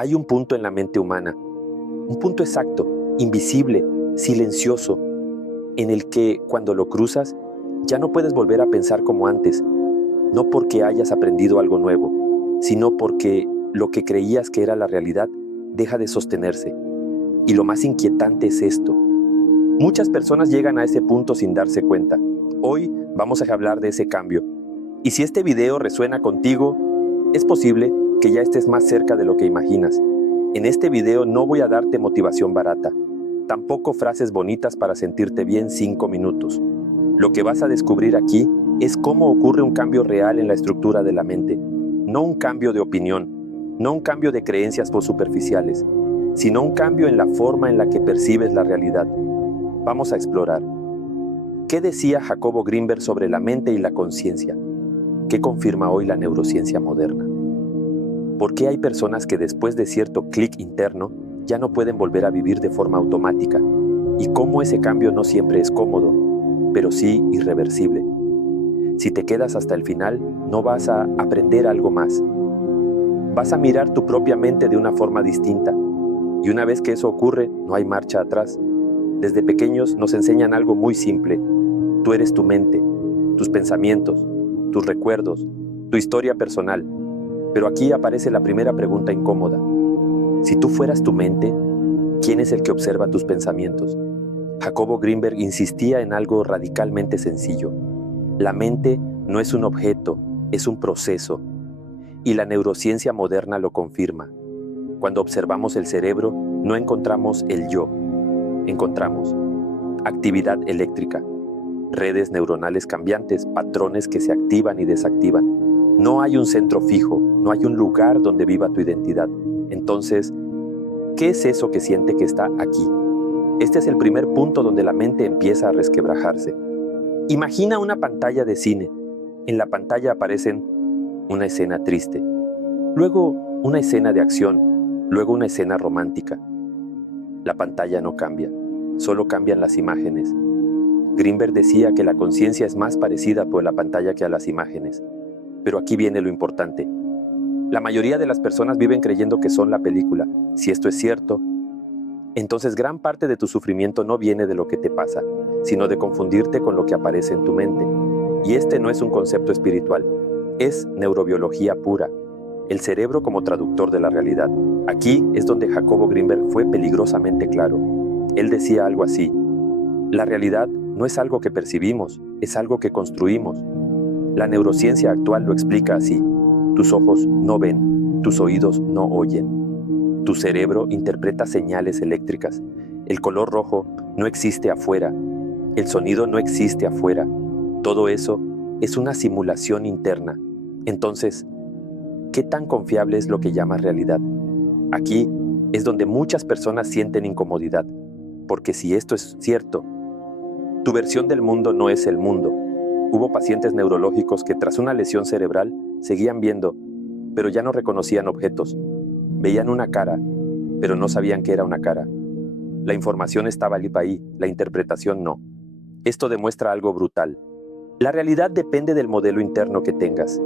Hay un punto en la mente humana, un punto exacto, invisible, silencioso, en el que cuando lo cruzas ya no puedes volver a pensar como antes, no porque hayas aprendido algo nuevo, sino porque lo que creías que era la realidad deja de sostenerse. Y lo más inquietante es esto. Muchas personas llegan a ese punto sin darse cuenta. Hoy vamos a hablar de ese cambio. Y si este video resuena contigo, es posible que ya estés más cerca de lo que imaginas. En este video no voy a darte motivación barata, tampoco frases bonitas para sentirte bien 5 minutos. Lo que vas a descubrir aquí es cómo ocurre un cambio real en la estructura de la mente. No un cambio de opinión, no un cambio de creencias superficiales, sino un cambio en la forma en la que percibes la realidad. Vamos a explorar. ¿Qué decía Jacobo Grinberg sobre la mente y la conciencia? ¿Qué confirma hoy la neurociencia moderna? ¿Por qué hay personas que después de cierto clic interno ya no pueden volver a vivir de forma automática? ¿Y cómo ese cambio no siempre es cómodo, pero sí irreversible? Si te quedas hasta el final, no vas a aprender algo más. Vas a mirar tu propia mente de una forma distinta. Y una vez que eso ocurre, no hay marcha atrás. Desde pequeños nos enseñan algo muy simple. Tú eres tu mente, tus pensamientos, tus recuerdos, tu historia personal. Pero aquí aparece la primera pregunta incómoda. Si tú fueras tu mente, ¿quién es el que observa tus pensamientos? Jacobo Grinberg insistía en algo radicalmente sencillo. La mente no es un objeto, es un proceso. Y la neurociencia moderna lo confirma. Cuando observamos el cerebro, no encontramos el yo. Encontramos actividad eléctrica, redes neuronales cambiantes, patrones que se activan y desactivan. No hay un centro fijo, no hay un lugar donde viva tu identidad. Entonces, ¿qué es eso que siente que está aquí? Este es el primer punto donde la mente empieza a resquebrajarse. Imagina una pantalla de cine. En la pantalla aparecen una escena triste, luego una escena de acción, luego una escena romántica. La pantalla no cambia, solo cambian las imágenes. Grinberg decía que la conciencia es más parecida por la pantalla que a las imágenes. Pero aquí viene lo importante. La mayoría de las personas viven creyendo que son la película. Si esto es cierto, entonces gran parte de tu sufrimiento no viene de lo que te pasa, sino de confundirte con lo que aparece en tu mente. Y este no es un concepto espiritual, es neurobiología pura. El cerebro como traductor de la realidad. Aquí es donde Jacobo Grinberg fue peligrosamente claro. Él decía algo así: la realidad no es algo que percibimos, es algo que construimos. La neurociencia actual lo explica así: tus ojos no ven, tus oídos no oyen. Tu cerebro interpreta señales eléctricas. El color rojo no existe afuera, el sonido no existe afuera. Todo eso es una simulación interna. Entonces, ¿qué tan confiable es lo que llamas realidad? Aquí es donde muchas personas sienten incomodidad, porque si esto es cierto, tu versión del mundo no es el mundo. Hubo pacientes neurológicos que tras una lesión cerebral seguían viendo, pero ya no reconocían objetos. Veían una cara, pero no sabían que era una cara. La información estaba ahí, la interpretación no. Esto demuestra algo brutal. La realidad depende del modelo interno que tengas.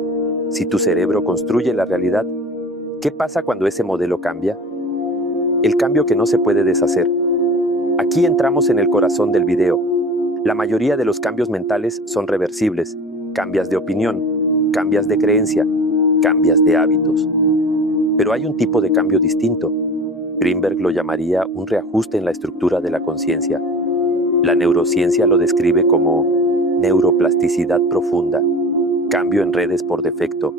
Si tu cerebro construye la realidad, ¿qué pasa cuando ese modelo cambia? El cambio que no se puede deshacer. Aquí entramos en el corazón del video. La mayoría de los cambios mentales son reversibles. Cambias de opinión, cambias de creencia, cambias de hábitos. Pero hay un tipo de cambio distinto. Grinberg lo llamaría un reajuste en la estructura de la conciencia. La neurociencia lo describe como neuroplasticidad profunda, cambio en redes por defecto,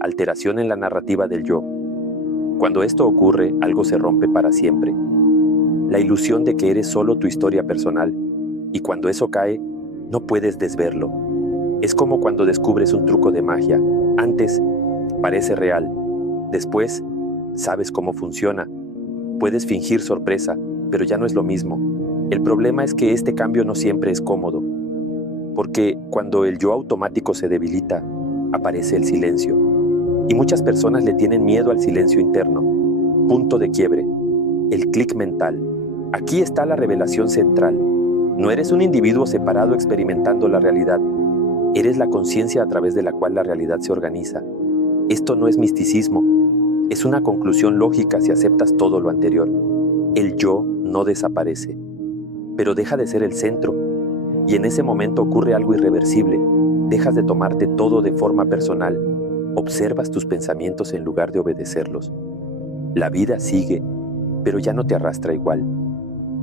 alteración en la narrativa del yo. Cuando esto ocurre, algo se rompe para siempre. La ilusión de que eres solo tu historia personal, y cuando eso cae, no puedes desverlo. Es como cuando descubres un truco de magia. Antes, parece real. Después, sabes cómo funciona. Puedes fingir sorpresa, pero ya no es lo mismo. El problema es que este cambio no siempre es cómodo, porque cuando el yo automático se debilita, aparece el silencio. Y muchas personas le tienen miedo al silencio interno. Punto de quiebre. El clic mental. Aquí está la revelación central. No eres un individuo separado experimentando la realidad. Eres la conciencia a través de la cual la realidad se organiza. Esto no es misticismo. Es una conclusión lógica si aceptas todo lo anterior. El yo no desaparece, pero deja de ser el centro, y en ese momento ocurre algo irreversible. Dejas de tomarte todo de forma personal, observas tus pensamientos en lugar de obedecerlos. La vida sigue, pero ya no te arrastra igual.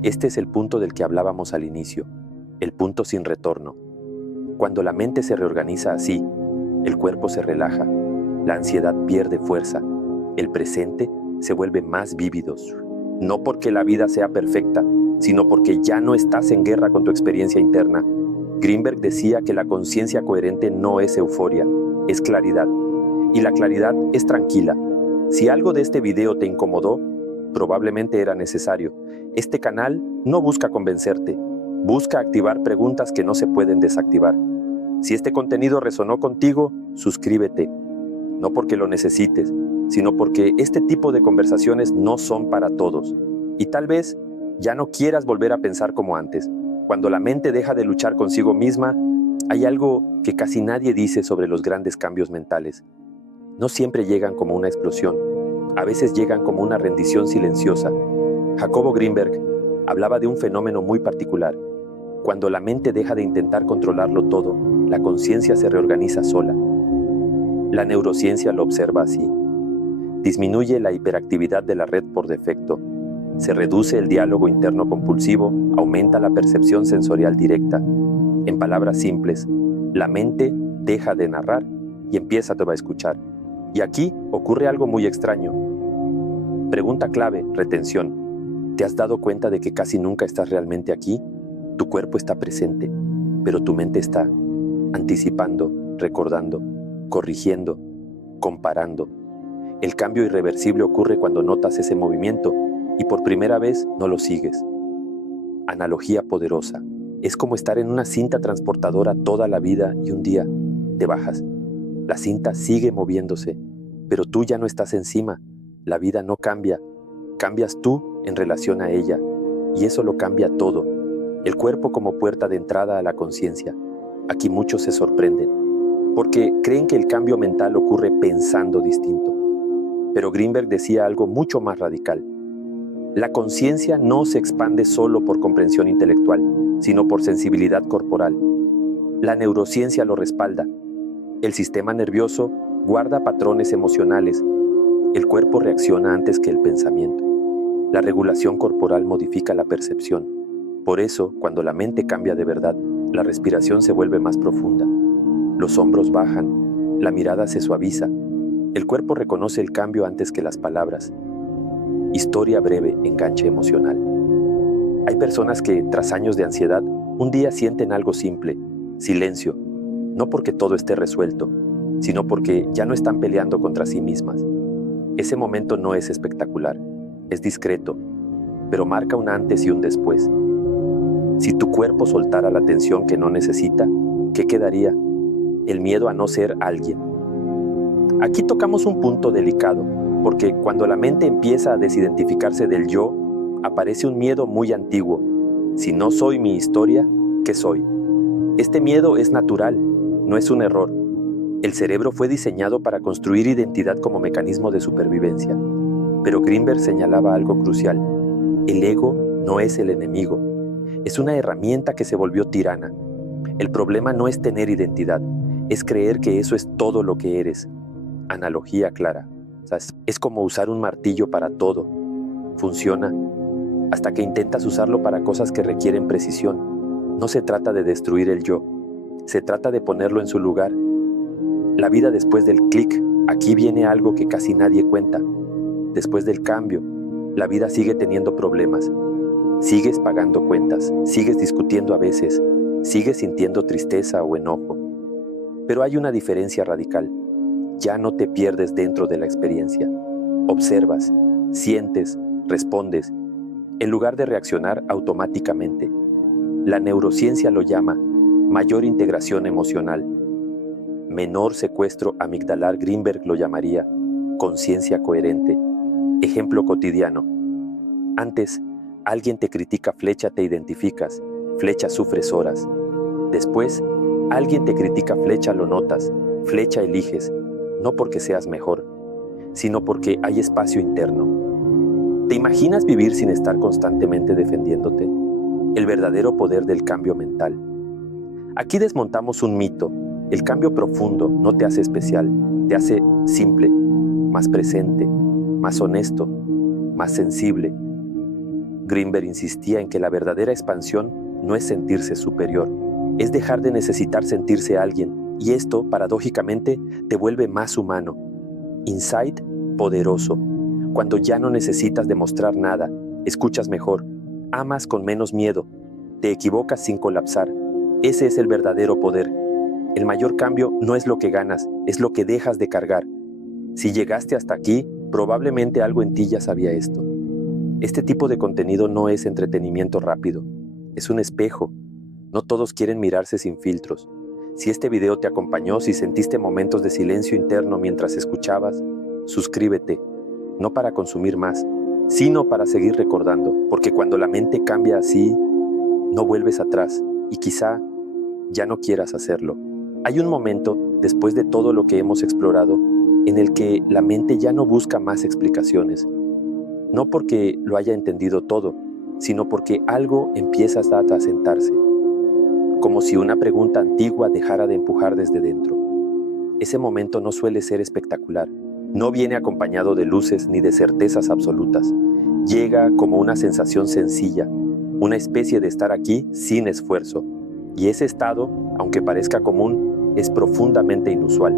Este es el punto del que hablábamos al inicio, el punto sin retorno. Cuando la mente se reorganiza así, el cuerpo se relaja, la ansiedad pierde fuerza, el presente se vuelve más vívido. No porque la vida sea perfecta, sino porque ya no estás en guerra con tu experiencia interna. Greenberg decía que la conciencia coherente no es euforia, es claridad. Y la claridad es tranquila. Si algo de este video te incomodó, probablemente era necesario. Este canal no busca convencerte, busca activar preguntas que no se pueden desactivar. Si este contenido resonó contigo, suscríbete. No porque lo necesites, sino porque este tipo de conversaciones no son para todos. Y tal vez ya no quieras volver a pensar como antes. Cuando la mente deja de luchar consigo misma, hay algo que casi nadie dice sobre los grandes cambios mentales. No siempre llegan como una explosión, a veces llegan como una rendición silenciosa. Jacobo Greenberg hablaba de un fenómeno muy particular. Cuando la mente deja de intentar controlarlo todo, la conciencia se reorganiza sola. La neurociencia lo observa así. Disminuye la hiperactividad de la red por defecto. Se reduce el diálogo interno compulsivo, aumenta la percepción sensorial directa. En palabras simples, la mente deja de narrar y empieza a escuchar. Y aquí ocurre algo muy extraño. Pregunta clave, retención. ¿Te has dado cuenta de que casi nunca estás realmente aquí? Tu cuerpo está presente, pero tu mente está anticipando, recordando, corrigiendo, comparando. El cambio irreversible ocurre cuando notas ese movimiento y por primera vez no lo sigues. Analogía poderosa. Es como estar en una cinta transportadora toda la vida y un día te bajas. La cinta sigue moviéndose, pero tú ya no estás encima. La vida no cambia. Cambias tú en relación a ella, y eso lo cambia todo. El cuerpo como puerta de entrada a la conciencia. Aquí muchos se sorprenden, porque creen que el cambio mental ocurre pensando distinto. Pero Greenberg decía algo mucho más radical. La conciencia no se expande solo por comprensión intelectual, sino por sensibilidad corporal. La neurociencia lo respalda. El sistema nervioso guarda patrones emocionales. El cuerpo reacciona antes que el pensamiento. La regulación corporal modifica la percepción. Por eso, cuando la mente cambia de verdad, la respiración se vuelve más profunda. Los hombros bajan, la mirada se suaviza. El cuerpo reconoce el cambio antes que las palabras. Historia breve, enganche emocional. Hay personas que, tras años de ansiedad, un día sienten algo simple, silencio, no porque todo esté resuelto, sino porque ya no están peleando contra sí mismas. Ese momento no es espectacular, es discreto, pero marca un antes y un después. Si tu cuerpo soltara la tensión que no necesita, ¿qué quedaría? El miedo a no ser alguien. Aquí tocamos un punto delicado, porque cuando la mente empieza a desidentificarse del yo, aparece un miedo muy antiguo. Si no soy mi historia, ¿qué soy? Este miedo es natural, no es un error. El cerebro fue diseñado para construir identidad como mecanismo de supervivencia. Pero Greenberg señalaba algo crucial. El ego no es el enemigo, es una herramienta que se volvió tirana. El problema no es tener identidad, es creer que eso es todo lo que eres. Analogía clara. Es como usar un martillo para todo. Funciona hasta que intentas usarlo para cosas que requieren precisión. No se trata de destruir el yo, se trata de ponerlo en su lugar. La vida después del clic, aquí viene algo que casi nadie cuenta. Después del cambio, la vida sigue teniendo problemas. Sigues pagando cuentas, sigues discutiendo a veces, sigues sintiendo tristeza o enojo. Pero hay una diferencia radical. Ya no te pierdes dentro de la experiencia. Observas, sientes, respondes, en lugar de reaccionar automáticamente. La neurociencia lo llama mayor integración emocional. Menor secuestro amigdalar, Greenberg lo llamaría conciencia coherente. Ejemplo cotidiano. Antes, alguien te critica, flecha, te identificas, flecha, sufres horas. Después, alguien te critica, flecha, lo notas, flecha, eliges, no porque seas mejor, sino porque hay espacio interno. ¿Te imaginas vivir sin estar constantemente defendiéndote? El verdadero poder del cambio mental. Aquí desmontamos un mito. El cambio profundo no te hace especial, te hace simple, más presente, más honesto, más sensible. Grinberg insistía en que la verdadera expansión no es sentirse superior, es dejar de necesitar sentirse alguien, y esto, paradójicamente, te vuelve más humano. Insight poderoso. Cuando ya no necesitas demostrar nada, escuchas mejor, amas con menos miedo, te equivocas sin colapsar. Ese es el verdadero poder. El mayor cambio no es lo que ganas, es lo que dejas de cargar. Si llegaste hasta aquí, probablemente algo en ti ya sabía esto. Este tipo de contenido no es entretenimiento rápido, es un espejo. No todos quieren mirarse sin filtros. Si este video te acompañó, si sentiste momentos de silencio interno mientras escuchabas, suscríbete, no para consumir más, sino para seguir recordando, porque cuando la mente cambia así, no vuelves atrás y quizá ya no quieras hacerlo. Hay un momento, después de todo lo que hemos explorado, en el que la mente ya no busca más explicaciones. No porque lo haya entendido todo, sino porque algo empieza a asentarse, como si una pregunta antigua dejara de empujar desde dentro. Ese momento no suele ser espectacular, no viene acompañado de luces ni de certezas absolutas. Llega como una sensación sencilla, una especie de estar aquí sin esfuerzo. Y ese estado, aunque parezca común, es profundamente inusual,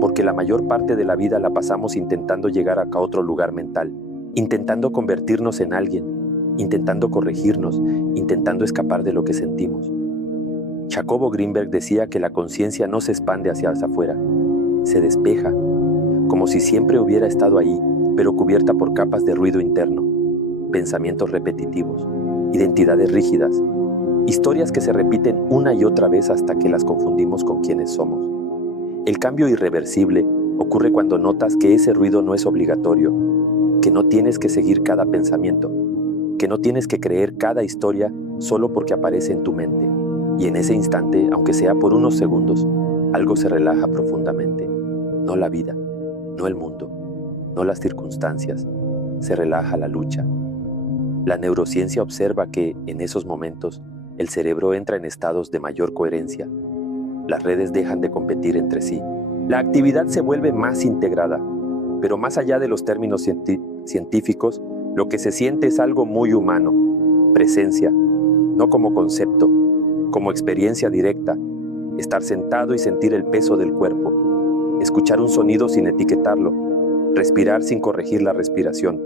porque la mayor parte de la vida la pasamos intentando llegar a otro lugar mental, intentando convertirnos en alguien, intentando corregirnos, intentando escapar de lo que sentimos. Jacobo Grinberg decía que la conciencia no se expande hacia afuera, se despeja, como si siempre hubiera estado ahí, pero cubierta por capas de ruido interno, pensamientos repetitivos, identidades rígidas, historias que se repiten una y otra vez hasta que las confundimos con quienes somos. El cambio irreversible ocurre cuando notas que ese ruido no es obligatorio, que no tienes que seguir cada pensamiento, que no tienes que creer cada historia solo porque aparece en tu mente. Y en ese instante, aunque sea por unos segundos, algo se relaja profundamente. No la vida, no el mundo, no las circunstancias, se relaja la lucha. La neurociencia observa que, en esos momentos, el cerebro entra en estados de mayor coherencia. Las redes dejan de competir entre sí. La actividad se vuelve más integrada, pero más allá de los términos científicos, lo que se siente es algo muy humano, presencia, no como concepto, como experiencia directa, estar sentado y sentir el peso del cuerpo, escuchar un sonido sin etiquetarlo, respirar sin corregir la respiración,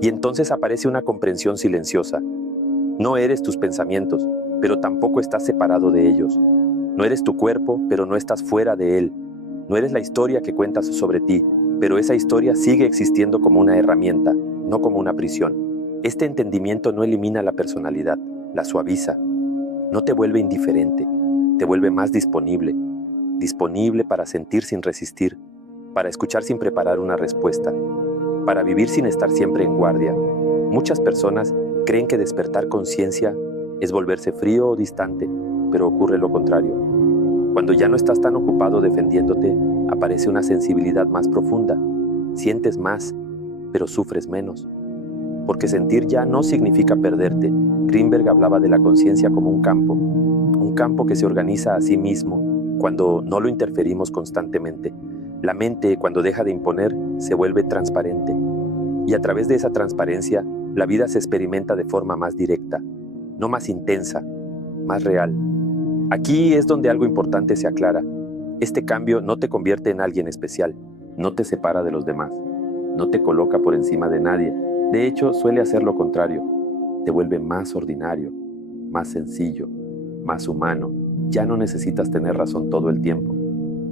y entonces aparece una comprensión silenciosa. No eres tus pensamientos, pero tampoco estás separado de ellos. No eres tu cuerpo, pero no estás fuera de él. No eres la historia que cuentas sobre ti, pero esa historia sigue existiendo como una herramienta, no como una prisión. Este entendimiento no elimina la personalidad, la suaviza. No te vuelve indiferente, te vuelve más disponible. Disponible para sentir sin resistir, para escuchar sin preparar una respuesta, para vivir sin estar siempre en guardia. Muchas personas creen que despertar conciencia es volverse frío o distante, pero ocurre lo contrario. Cuando ya no estás tan ocupado defendiéndote, aparece una sensibilidad más profunda. Sientes más, pero sufres menos. Porque sentir ya no significa perderte. Grinberg hablaba de la conciencia como un campo que se organiza a sí mismo cuando no lo interferimos constantemente. La mente, cuando deja de imponer, se vuelve transparente. Y a través de esa transparencia, la vida se experimenta de forma más directa, no más intensa, más real. Aquí es donde algo importante se aclara. Este cambio no te convierte en alguien especial, no te separa de los demás, no te coloca por encima de nadie. De hecho, suele hacer lo contrario. Te vuelve más ordinario, más sencillo, más humano. Ya no necesitas tener razón todo el tiempo.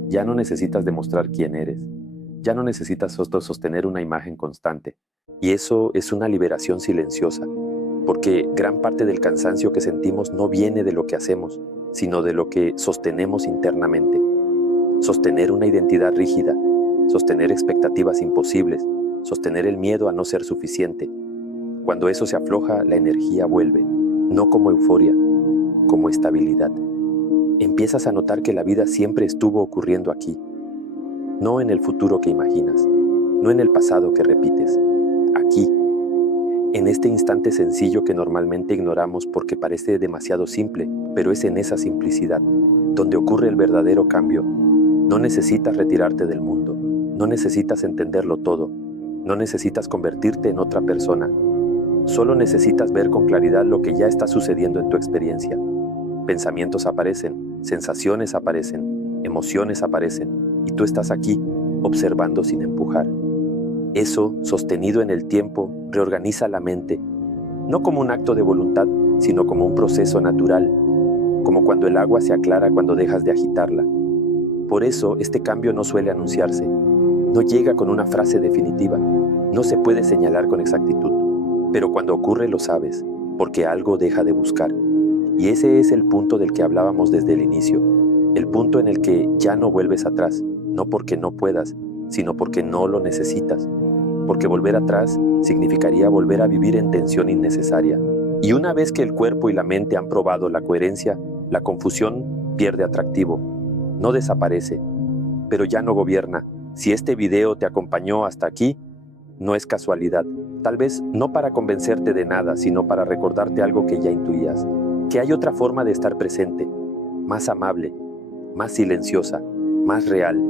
Ya no necesitas demostrar quién eres. Ya no necesitas sostener una imagen constante. Y eso es una liberación silenciosa, porque gran parte del cansancio que sentimos no viene de lo que hacemos, sino de lo que sostenemos internamente. Sostener una identidad rígida, sostener expectativas imposibles, sostener el miedo a no ser suficiente. Cuando eso se afloja, la energía vuelve, no como euforia, como estabilidad. Empiezas a notar que la vida siempre estuvo ocurriendo aquí, no en el futuro que imaginas, no en el pasado que repites, aquí, en este instante sencillo que normalmente ignoramos porque parece demasiado simple, pero es en esa simplicidad donde ocurre el verdadero cambio. No necesitas retirarte del mundo, no necesitas entenderlo todo, no necesitas convertirte en otra persona, solo necesitas ver con claridad lo que ya está sucediendo en tu experiencia. Pensamientos aparecen, sensaciones aparecen, emociones aparecen, y tú estás aquí, observando sin empujar. Eso, sostenido en el tiempo, reorganiza la mente, no como un acto de voluntad, sino como un proceso natural, como cuando el agua se aclara cuando dejas de agitarla. Por eso, este cambio no suele anunciarse, no llega con una frase definitiva, no se puede señalar con exactitud, pero cuando ocurre lo sabes, porque algo deja de buscar. Y ese es el punto del que hablábamos desde el inicio, el punto en el que ya no vuelves atrás, no porque no puedas, sino porque no lo necesitas. Porque volver atrás significaría volver a vivir en tensión innecesaria. Y una vez que el cuerpo y la mente han probado la coherencia, la confusión pierde atractivo. No desaparece, pero ya no gobierna. Si este video te acompañó hasta aquí, no es casualidad. Tal vez no para convencerte de nada, sino para recordarte algo que ya intuías. Que hay otra forma de estar presente, más amable, más silenciosa, más real.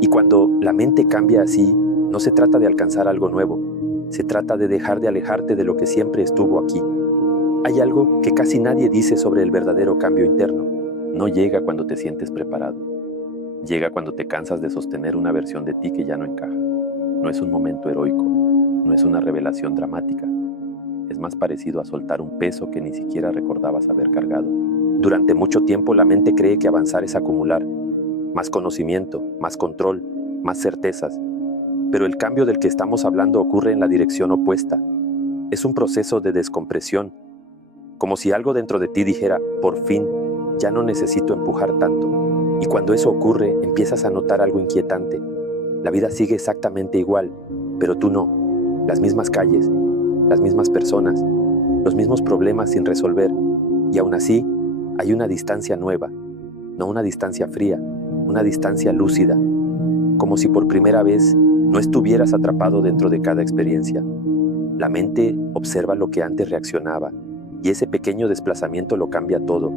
Y cuando la mente cambia así, no se trata de alcanzar algo nuevo, se trata de dejar de alejarte de lo que siempre estuvo aquí. Hay algo que casi nadie dice sobre el verdadero cambio interno. No llega cuando te sientes preparado. Llega cuando te cansas de sostener una versión de ti que ya no encaja. No es un momento heroico, no es una revelación dramática. Es más parecido a soltar un peso que ni siquiera recordabas haber cargado. Durante mucho tiempo la mente cree que avanzar es acumular más conocimiento, más control, más certezas. Pero el cambio del que estamos hablando ocurre en la dirección opuesta. Es un proceso de descompresión, como si algo dentro de ti dijera, por fin, ya no necesito empujar tanto. Y cuando eso ocurre, empiezas a notar algo inquietante. La vida sigue exactamente igual, pero tú no. Las mismas calles, las mismas personas, los mismos problemas sin resolver. Y aún así, hay una distancia nueva, no una distancia fría, una distancia lúcida, como si por primera vez no estuvieras atrapado dentro de cada experiencia. La mente observa lo que antes reaccionaba, y ese pequeño desplazamiento lo cambia todo,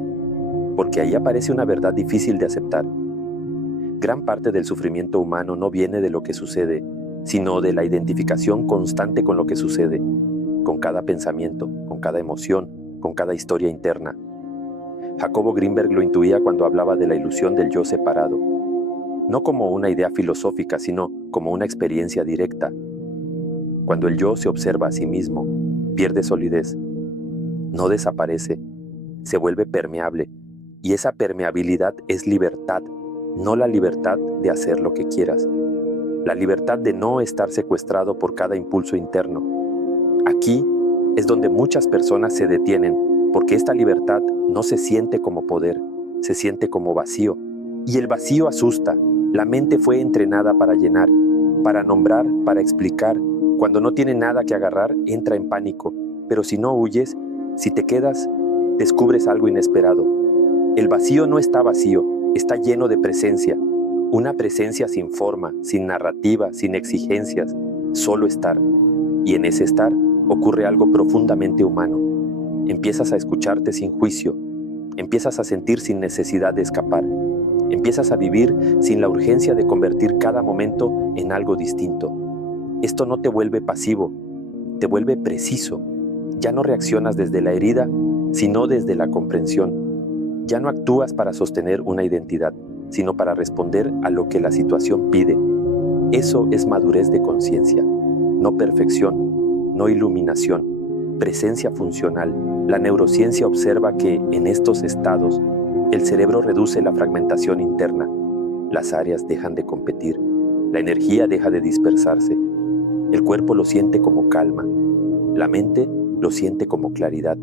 porque ahí aparece una verdad difícil de aceptar. Gran parte del sufrimiento humano no viene de lo que sucede, sino de la identificación constante con lo que sucede, con cada pensamiento, con cada emoción, con cada historia interna. Jacobo Greenberg lo intuía cuando hablaba de la ilusión del yo separado, no como una idea filosófica, sino como una experiencia directa. Cuando el yo se observa a sí mismo, pierde solidez, no desaparece, se vuelve permeable, y esa permeabilidad es libertad, no la libertad de hacer lo que quieras, la libertad de no estar secuestrado por cada impulso interno. Aquí es donde muchas personas se detienen, porque esta libertad no se siente como poder, se siente como vacío, y el vacío asusta. La mente fue entrenada para llenar, para nombrar, para explicar. Cuando no tiene nada que agarrar, entra en pánico. Pero si no huyes, si te quedas, descubres algo inesperado. El vacío no está vacío, está lleno de presencia. Una presencia sin forma, sin narrativa, sin exigencias, solo estar. Y en ese estar ocurre algo profundamente humano. Empiezas a escucharte sin juicio, empiezas a sentir sin necesidad de escapar. Empiezas a vivir sin la urgencia de convertir cada momento en algo distinto. Esto no te vuelve pasivo, te vuelve preciso. Ya no reaccionas desde la herida, sino desde la comprensión. Ya no actúas para sostener una identidad, sino para responder a lo que la situación pide. Eso es madurez de conciencia, no perfección, no iluminación, presencia funcional. La neurociencia observa que en estos estados, el cerebro reduce la fragmentación interna, las áreas dejan de competir, la energía deja de dispersarse, el cuerpo lo siente como calma, la mente lo siente como claridad,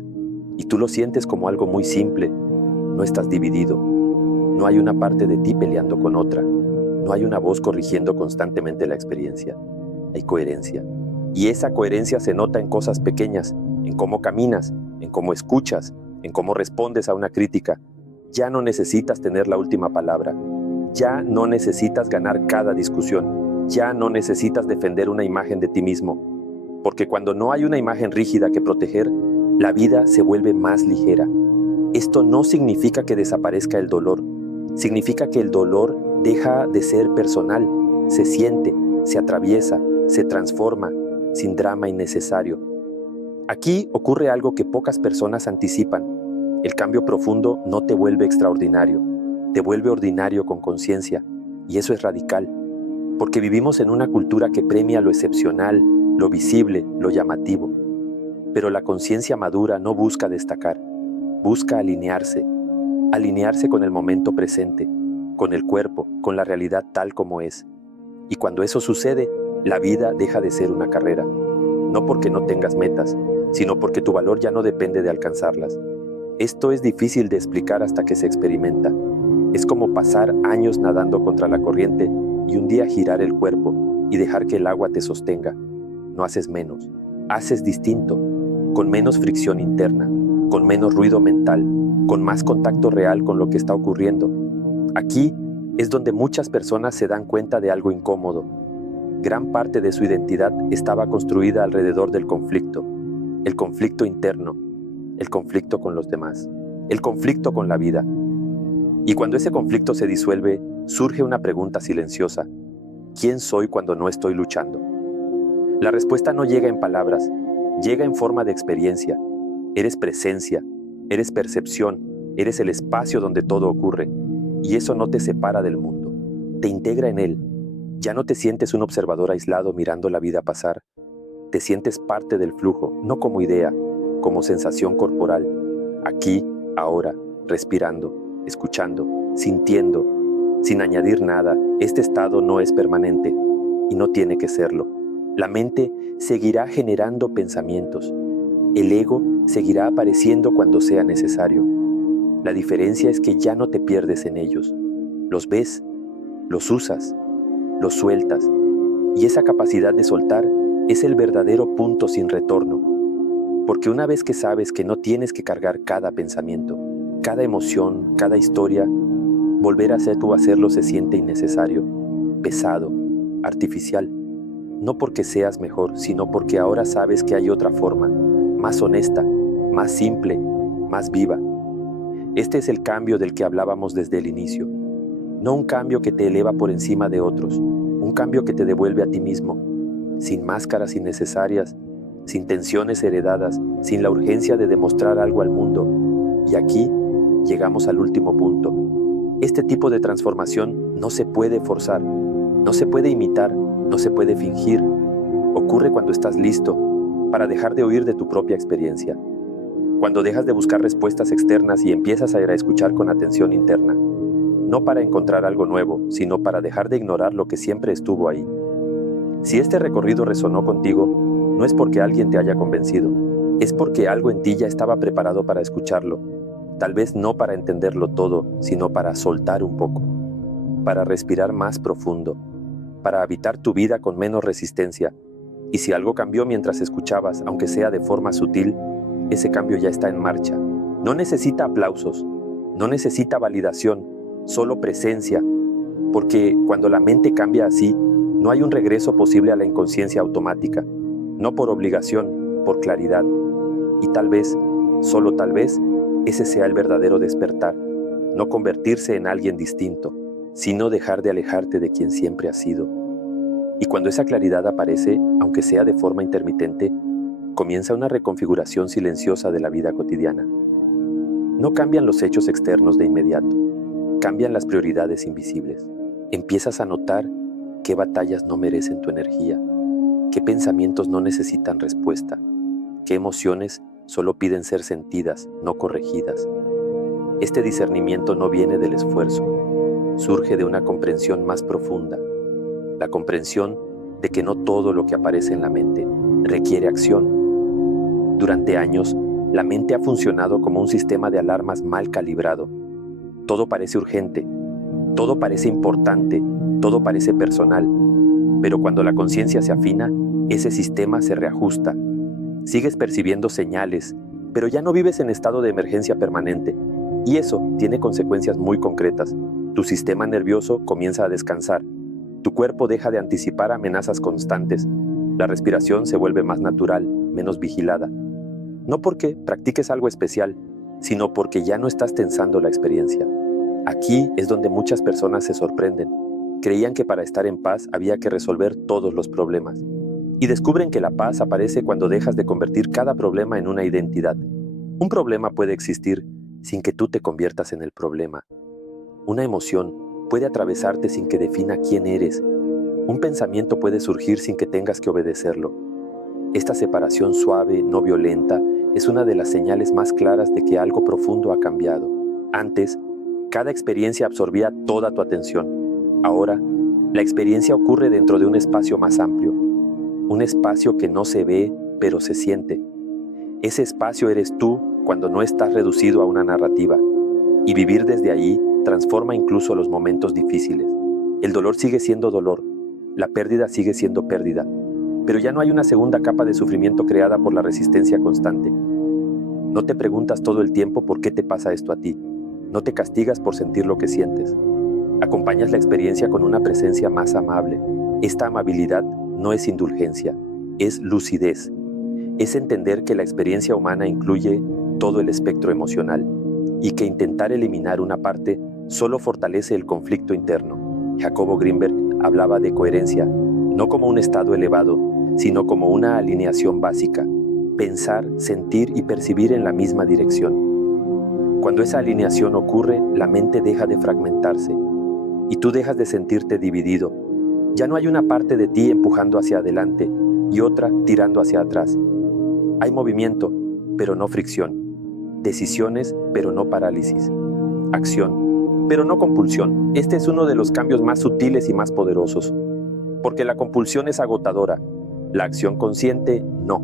y tú lo sientes como algo muy simple. No estás dividido, no hay una parte de ti peleando con otra, no hay una voz corrigiendo constantemente la experiencia, hay coherencia. Y esa coherencia se nota en cosas pequeñas, en cómo caminas, en cómo escuchas, en cómo respondes a una crítica. Ya no necesitas tener la última palabra. Ya no necesitas ganar cada discusión. Ya no necesitas defender una imagen de ti mismo, porque cuando no hay una imagen rígida que proteger, la vida se vuelve más ligera. Esto no significa que desaparezca el dolor, significa que el dolor deja de ser personal, se siente, se atraviesa, se transforma, sin drama innecesario. Aquí ocurre algo que pocas personas anticipan. El cambio profundo no te vuelve extraordinario, te vuelve ordinario con conciencia, y eso es radical, porque vivimos en una cultura que premia lo excepcional, lo visible, lo llamativo. Pero la conciencia madura no busca destacar, busca alinearse con el momento presente, con el cuerpo, con la realidad tal como es. Y cuando eso sucede, la vida deja de ser una carrera, no porque no tengas metas, sino porque tu valor ya no depende de alcanzarlas. Esto es difícil de explicar hasta que se experimenta. Es como pasar años nadando contra la corriente y un día girar el cuerpo y dejar que el agua te sostenga. No haces menos, haces distinto, con menos fricción interna, con menos ruido mental, con más contacto real con lo que está ocurriendo. Aquí es donde muchas personas se dan cuenta de algo incómodo. Gran parte de su identidad estaba construida alrededor del conflicto. El conflicto interno, el conflicto con los demás, el conflicto con la vida. Y cuando ese conflicto se disuelve, surge una pregunta silenciosa. ¿Quién soy cuando no estoy luchando? La respuesta no llega en palabras, llega en forma de experiencia. Eres presencia, eres percepción, eres el espacio donde todo ocurre. Y eso no te separa del mundo, te integra en él. Ya no te sientes un observador aislado mirando la vida pasar. Te sientes parte del flujo, no como idea, como sensación corporal. Aquí, ahora, respirando, escuchando, sintiendo, sin añadir nada. Este estado no es permanente y no tiene que serlo. La mente seguirá generando pensamientos. El ego seguirá apareciendo cuando sea necesario. La diferencia es que ya no te pierdes en ellos. Los ves, los usas, los sueltas. Y esa capacidad de soltar es el verdadero punto sin retorno. Porque una vez que sabes que no tienes que cargar cada pensamiento, cada emoción, cada historia, volver a ser tú hacerlo se siente innecesario, pesado, artificial. No porque seas mejor, sino porque ahora sabes que hay otra forma, más honesta, más simple, más viva. Este es el cambio del que hablábamos desde el inicio. No un cambio que te eleva por encima de otros, un cambio que te devuelve a ti mismo, sin máscaras innecesarias, sin tensiones heredadas, sin la urgencia de demostrar algo al mundo. Y aquí llegamos al último punto. Este tipo de transformación no se puede forzar, no se puede imitar, no se puede fingir. Ocurre cuando estás listo para dejar de huir de tu propia experiencia. Cuando dejas de buscar respuestas externas y empiezas a ir a escuchar con atención interna. No para encontrar algo nuevo, sino para dejar de ignorar lo que siempre estuvo ahí. Si este recorrido resonó contigo, no es porque alguien te haya convencido, es porque algo en ti ya estaba preparado para escucharlo. Tal vez no para entenderlo todo, sino para soltar un poco, para respirar más profundo, para habitar tu vida con menos resistencia. Y si algo cambió mientras escuchabas, aunque sea de forma sutil, ese cambio ya está en marcha. No necesita aplausos, no necesita validación, solo presencia, porque cuando la mente cambia así, no hay un regreso posible a la inconsciencia automática, no por obligación, por claridad. Y tal vez, solo tal vez, ese sea el verdadero despertar, no convertirse en alguien distinto, sino dejar de alejarte de quien siempre has sido. Y cuando esa claridad aparece, aunque sea de forma intermitente, comienza una reconfiguración silenciosa de la vida cotidiana. No cambian los hechos externos de inmediato, cambian las prioridades invisibles. Empiezas a notar qué batallas no merecen tu energía, qué pensamientos no necesitan respuesta, qué emociones solo piden ser sentidas, no corregidas. Este discernimiento no viene del esfuerzo, surge de una comprensión más profunda, la comprensión de que no todo lo que aparece en la mente requiere acción. Durante años, la mente ha funcionado como un sistema de alarmas mal calibrado. Todo parece urgente, todo parece importante, todo parece personal, pero cuando la conciencia se afina, ese sistema se reajusta. Sigues percibiendo señales, pero ya no vives en estado de emergencia permanente, y eso tiene consecuencias muy concretas. Tu sistema nervioso comienza a descansar, Tu cuerpo deja de anticipar amenazas constantes. La respiración se vuelve más natural, menos vigilada. No porque practiques algo especial, sino porque ya no estás tensando la experiencia. Aquí es donde muchas personas se sorprenden. Creían que para estar en paz había que resolver todos los problemas. Y descubren que la paz aparece cuando dejas de convertir cada problema en una identidad. Un problema puede existir sin que tú te conviertas en el problema. Una emoción puede atravesarte sin que defina quién eres. Un pensamiento puede surgir sin que tengas que obedecerlo. Esta separación suave, no violenta, es una de las señales más claras de que algo profundo ha cambiado. Antes, cada experiencia absorbía toda tu atención. Ahora, la experiencia ocurre dentro de un espacio más amplio. Un espacio que no se ve, pero se siente. Ese espacio eres tú cuando no estás reducido a una narrativa. Y vivir desde allí transforma incluso los momentos difíciles. El dolor sigue siendo dolor. La pérdida sigue siendo pérdida. Pero ya no hay una segunda capa de sufrimiento creada por la resistencia constante. No te preguntas todo el tiempo por qué te pasa esto a ti. No te castigas por sentir lo que sientes. Acompañas la experiencia con una presencia más amable. Esta amabilidad no es indulgencia, es lucidez. Es entender que la experiencia humana incluye todo el espectro emocional y que intentar eliminar una parte solo fortalece el conflicto interno. Jacobo Greenberg hablaba de coherencia, no como un estado elevado, sino como una alineación básica. Pensar, sentir y percibir en la misma dirección. Cuando esa alineación ocurre, la mente deja de fragmentarse y tú dejas de sentirte dividido. Ya no hay una parte de ti empujando hacia adelante y otra tirando hacia atrás. Hay movimiento, pero no fricción. Decisiones, pero no parálisis. Acción, pero no compulsión. Este es uno de los cambios más sutiles y más poderosos. Porque la compulsión es agotadora. La acción consciente, no.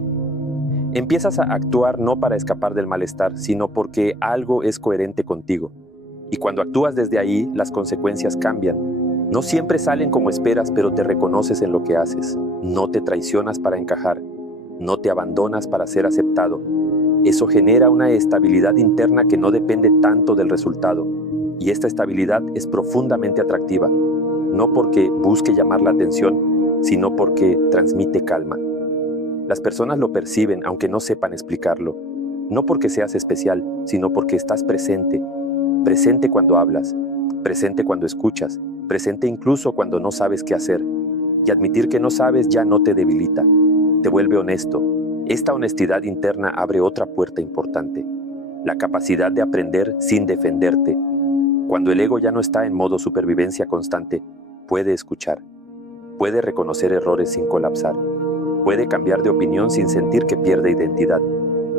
Empiezas a actuar no para escapar del malestar, sino porque algo es coherente contigo. Y cuando actúas desde ahí, las consecuencias cambian. No siempre salen como esperas, pero te reconoces en lo que haces. No te traicionas para encajar. No te abandonas para ser aceptado. Eso genera una estabilidad interna que no depende tanto del resultado. Y esta estabilidad es profundamente atractiva. No porque busque llamar la atención, sino porque transmite calma. Las personas lo perciben aunque no sepan explicarlo. No porque seas especial, sino porque estás presente. Presente cuando hablas, presente cuando escuchas, presente incluso cuando no sabes qué hacer. Y admitir que no sabes ya no te debilita, te vuelve honesto. Esta honestidad interna abre otra puerta importante, la capacidad de aprender sin defenderte. Cuando el ego ya no está en modo supervivencia constante, puede escuchar, puede reconocer errores sin colapsar, puede cambiar de opinión sin sentir que pierde identidad.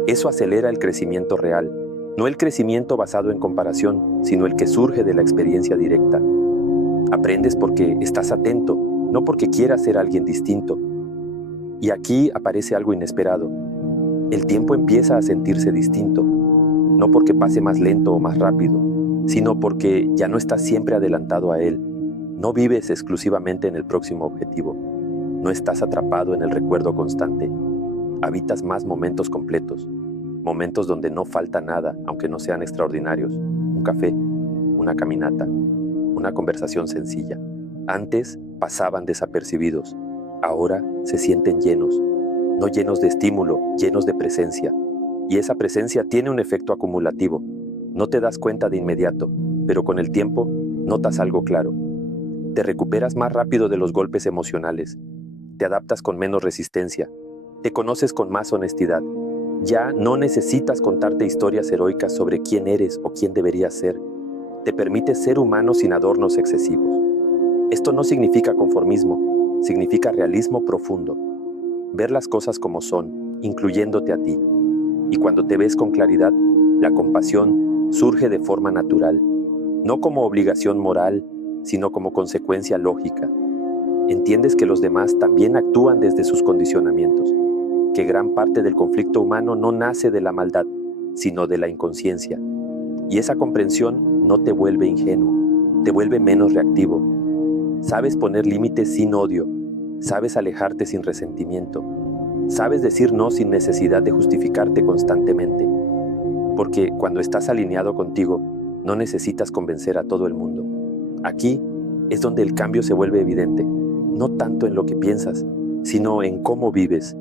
Eso acelera el crecimiento real, no el crecimiento basado en comparación, sino el que surge de la experiencia directa. Aprendes porque estás atento, no porque quieras ser alguien distinto. Y aquí aparece algo inesperado. El tiempo empieza a sentirse distinto, no porque pase más lento o más rápido, sino porque ya no estás siempre adelantado a él. No vives exclusivamente en el próximo objetivo. No estás atrapado en el recuerdo constante. Habitas más momentos completos, momentos donde no falta nada, aunque no sean extraordinarios. Un café, una caminata, una conversación sencilla. Antes pasaban desapercibidos, ahora se sienten llenos, no llenos de estímulo, llenos de presencia. Y esa presencia tiene un efecto acumulativo. No te das cuenta de inmediato, pero con el tiempo notas algo claro. Te recuperas más rápido de los golpes emocionales, te adaptas con menos resistencia, te conoces con más honestidad. Ya no necesitas contarte historias heroicas sobre quién eres o quién deberías ser. Te permites ser humano sin adornos excesivos. Esto no significa conformismo, significa realismo profundo. Ver las cosas como son, incluyéndote a ti. Y cuando te ves con claridad, la compasión surge de forma natural, no como obligación moral, sino como consecuencia lógica. Entiendes que los demás también actúan desde sus condicionamientos, que gran parte del conflicto humano no nace de la maldad, sino de la inconsciencia. Y esa comprensión no te vuelve ingenuo, te vuelve menos reactivo. Sabes poner límites sin odio, sabes alejarte sin resentimiento, sabes decir no sin necesidad de justificarte constantemente. Porque cuando estás alineado contigo, no necesitas convencer a todo el mundo. Aquí, es donde el cambio se vuelve evidente, no tanto en lo que piensas, sino en cómo vives.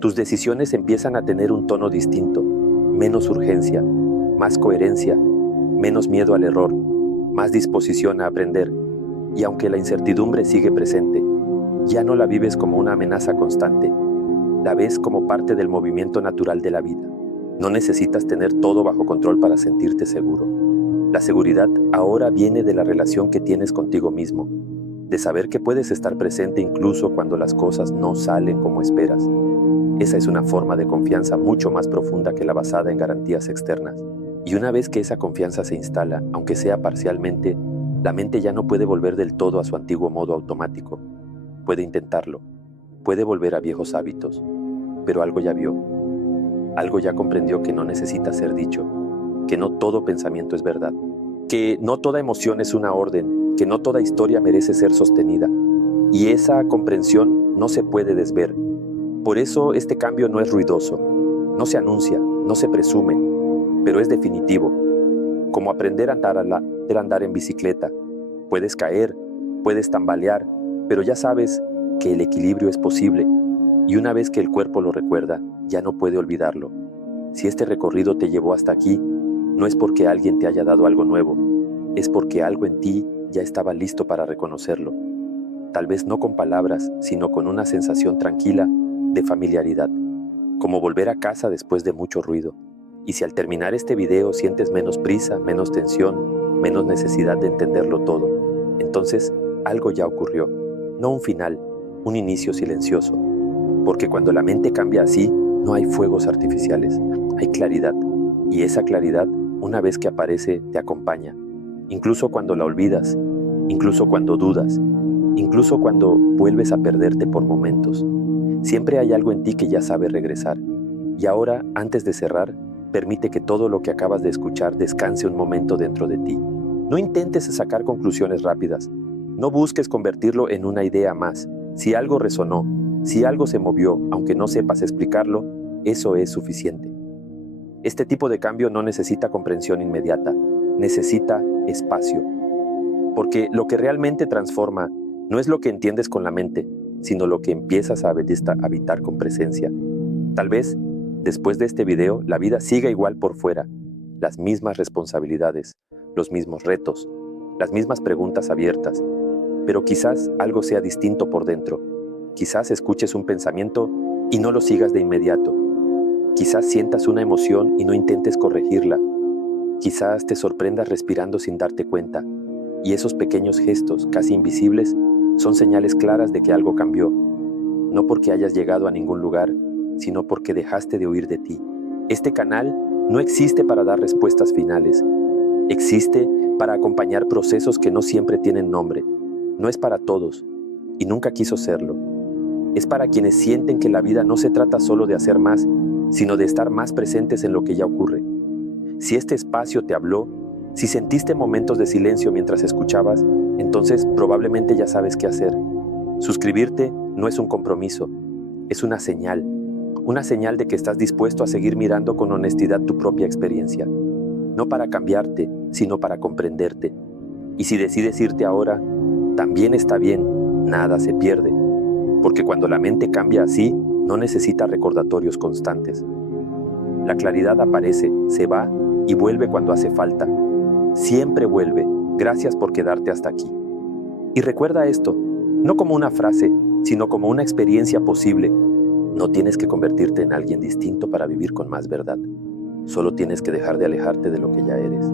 Tus decisiones empiezan a tener un tono distinto, menos urgencia, más coherencia, menos miedo al error, más disposición a aprender. Y aunque la incertidumbre sigue presente, ya no la vives como una amenaza constante, la ves como parte del movimiento natural de la vida. No necesitas tener todo bajo control para sentirte seguro. La seguridad ahora viene de la relación que tienes contigo mismo, de saber que puedes estar presente incluso cuando las cosas no salen como esperas. Esa es una forma de confianza mucho más profunda que la basada en garantías externas. Y una vez que esa confianza se instala, aunque sea parcialmente, la mente ya no puede volver del todo a su antiguo modo automático. Puede intentarlo, puede volver a viejos hábitos, pero algo ya vio. Algo ya comprendió que no necesita ser dicho, que no todo pensamiento es verdad, que no toda emoción es una orden, que no toda historia merece ser sostenida. Y esa comprensión no se puede desver. Por eso este cambio no es ruidoso, no se anuncia, no se presume, pero es definitivo. Como aprender a andar en bicicleta. Puedes caer, puedes tambalear, pero ya sabes que el equilibrio es posible. Y una vez que el cuerpo lo recuerda, ya no puede olvidarlo. Si este recorrido te llevó hasta aquí, no es porque alguien te haya dado algo nuevo, es porque algo en ti ya estaba listo para reconocerlo. Tal vez no con palabras, sino con una sensación tranquila de familiaridad, como volver a casa después de mucho ruido. Y si al terminar este video sientes menos prisa, menos tensión, menos necesidad de entenderlo todo, entonces algo ya ocurrió. No un final, un inicio silencioso. Porque cuando la mente cambia así, no hay fuegos artificiales, hay claridad. Y esa claridad, una vez que aparece, te acompaña. Incluso cuando la olvidas, incluso cuando dudas, incluso cuando vuelves a perderte por momentos. Siempre hay algo en ti que ya sabe regresar. Y ahora, antes de cerrar, permite que todo lo que acabas de escuchar descanse un momento dentro de ti. No intentes sacar conclusiones rápidas. No busques convertirlo en una idea más. Si algo resonó, si algo se movió, aunque no sepas explicarlo, eso es suficiente. Este tipo de cambio no necesita comprensión inmediata, necesita espacio. Porque lo que realmente transforma no es lo que entiendes con la mente, sino lo que empiezas a habitar con presencia. Tal vez, después de este video, la vida siga igual por fuera, las mismas responsabilidades, los mismos retos, las mismas preguntas abiertas, pero quizás algo sea distinto por dentro. Quizás escuches un pensamiento y no lo sigas de inmediato. Quizás sientas una emoción y no intentes corregirla. Quizás te sorprendas respirando sin darte cuenta. Y esos pequeños gestos, casi invisibles, son señales claras de que algo cambió. No porque hayas llegado a ningún lugar, sino porque dejaste de huir de ti. Este canal no existe para dar respuestas finales. Existe para acompañar procesos que no siempre tienen nombre. No es para todos, y nunca quiso serlo. Es para quienes sienten que la vida no se trata solo de hacer más, sino de estar más presentes en lo que ya ocurre. Si este espacio te habló, si sentiste momentos de silencio mientras escuchabas, entonces probablemente ya sabes qué hacer. Suscribirte no es un compromiso, es una señal de que estás dispuesto a seguir mirando con honestidad tu propia experiencia. No para cambiarte, sino para comprenderte. Y si decides irte ahora, también está bien, nada se pierde. Porque cuando la mente cambia así, no necesita recordatorios constantes. La claridad aparece, se va y vuelve cuando hace falta. Siempre vuelve. Gracias por quedarte hasta aquí. Y recuerda esto, no como una frase, sino como una experiencia posible. No tienes que convertirte en alguien distinto para vivir con más verdad. Solo tienes que dejar de alejarte de lo que ya eres.